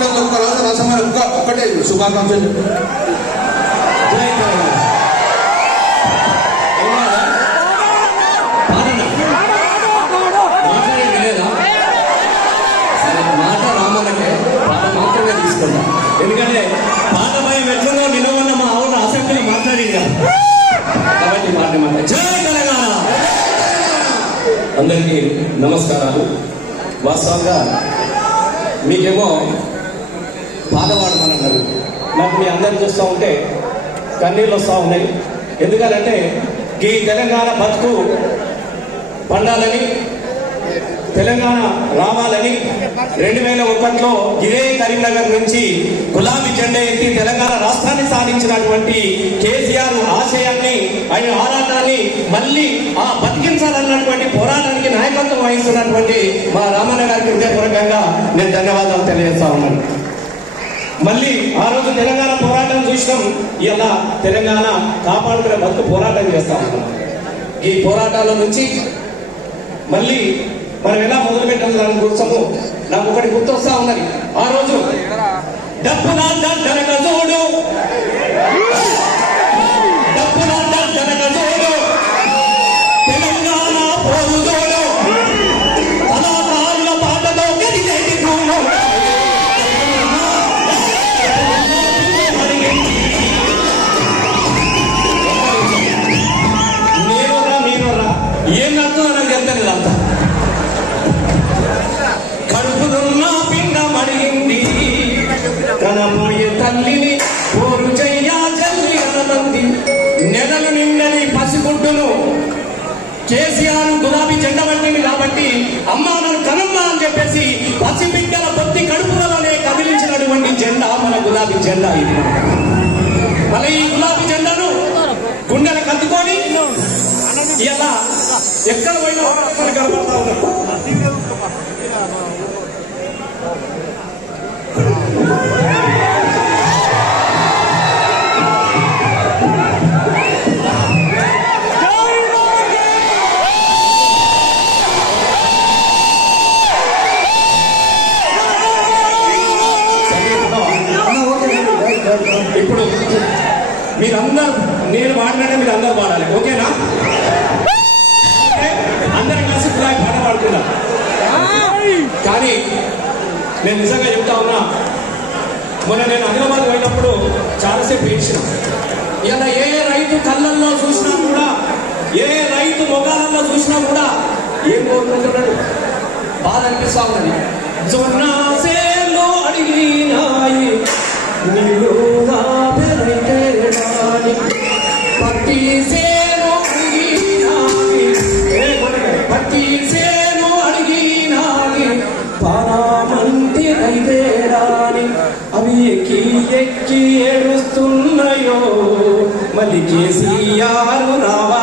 పండుగ ఒక్క రోజు రసమైన ఒక్కటే శుభాకాంక్షలు. మాట రామన్నకే పాట మాత్రమే తీసుకుంటా. ఎందుకంటే పాట భయం ఎట్లనో నిలవన్న మా ఆవిడ అసెంబ్లీ మాట్లాడింది కాబట్టి పాట మాట. జై తెలంగాణ. అందరికీ నమస్కారాలు. వాస్తవంగా మీకేమో పాట పాడమన్నారు. నాకు మీ అందరిని చూస్తూ ఉంటే కన్నీళ్ళు వస్తూ ఉన్నాయి. ఎందుకంటే ఈ తెలంగాణ బతుకు పండాలని, తెలంగాణ రావాలని 2001లో ఇదే కరీంనగర్ నుంచి గులాబీ జెండా ఎత్తి తెలంగాణ రాష్ట్రాన్ని సాధించినటువంటి కేసీఆర్ ఆశయాన్ని, ఆయన ఆరాటాన్ని మళ్ళీ ఆ బతికించాలన్నటువంటి పోరాటానికి నాయకత్వం వహిస్తున్నటువంటి మా రామన్న గారికి హృదయపూర్వకంగా నేను ధన్యవాదాలు తెలియజేస్తా ఉన్నాను. మళ్ళీ ఆ రోజు తెలంగాణ పోరాటం చూసినాం. ఇలా తెలంగాణ కాపాడుకునే బతుకు పోరాటం చేస్తా ఉన్నాం. ఈ పోరాటాల నుంచి మళ్ళీ మనం ఎలా మొదలు పెట్టాలి దాని కోసము నాకు ఒకటి గుర్తొస్తా ఉన్నది. ఆ రోజు డబ్బున జనక చూడు, డబ్బున జనక చూడు, తెలంగాణ పోరు చూడు, కళాకారుల పాటలో గడిచేటి చూడు. నేనురా ఏం నడుతుందో నాకు చెప్తాను. అంతా కడుపులున్న పిండం అడిగింది కనబోయే తల్లిని పోరు చెయ్యా జల్లి అనమంది. నెలలు నిన్నది పసిగుడ్డును కేసీఆర్ గులాబీ జెండా పట్టింది కాబట్టి అమ్మా నన్ను కనమ్మా అని చెప్పేసి పసిబిడ్డల పొత్తి కడుపులలోనే కదిలించినటువంటి జెండా మన గులాబీ జెండా. ఇది మన ఈ గులాబీ జెండాను గుండెలు కత్తుకొని ఇలా ఎక్కడ పోయినా కనబడతా ఉన్నారు. ఇప్పుడు మీరందరూ నేను పాడినట్టే మీరు అందరూ పాడాలి. ఓకేనా? అందరి కలిసి కూడా పాట పాడుతున్నా. కానీ నేను నిజంగా చెప్తా ఉన్నా, మొన్న నేను ఆదిలాబాద్ పోయినప్పుడు చాలాసేపు ఏడ్చిన. ఇలా ఏ రైతు కళ్ళల్లో చూసినా కూడా, ఏ రైతు మొగాలలో చూసినా కూడా ఏం కోరుకుంటున్నాడు, బాధ అనిపిస్తా ఉన్నది. జొన్నా సేలో అడిగినాయి నీళ్ళు నా పెరైతే రాని, పత్తి సేను అడిగినాయి, పత్తి సేను అడిగినాయి, పారామంతి రైతే రాని, అవి ఎక్కి ఎక్కి ఏడుస్తున్నాయో మళ్ళీ కేసీఆర్ రావా